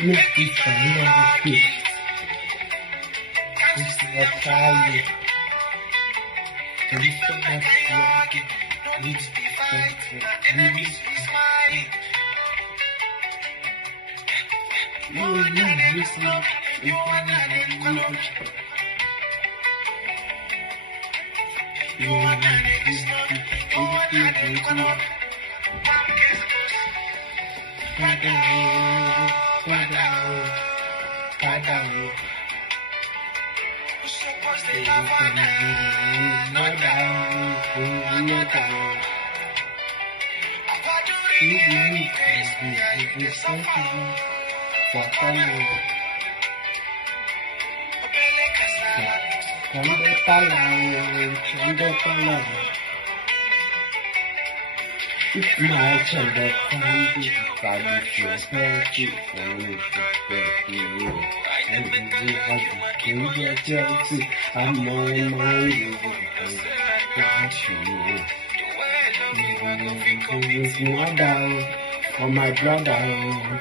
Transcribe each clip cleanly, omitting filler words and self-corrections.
Mistake for my brother.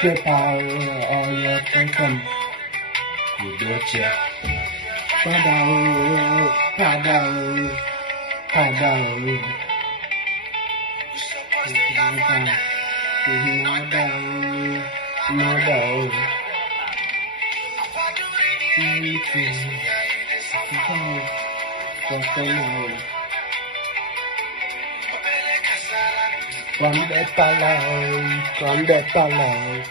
Get out all your thinking. You betcha. Padao. From the palau.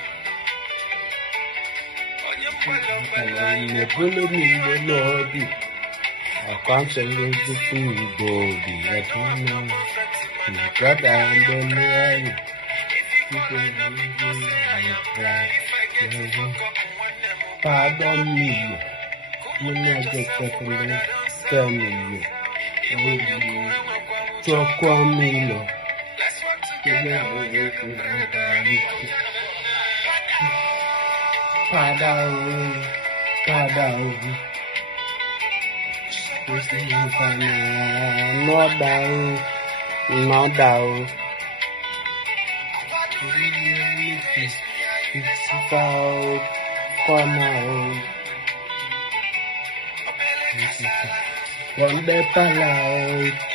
I can't say anything body. I don't know. God, I don't know. Pardon me. You never tell me. Talk on me. Padao. No doubt. It's about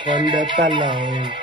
One day palau.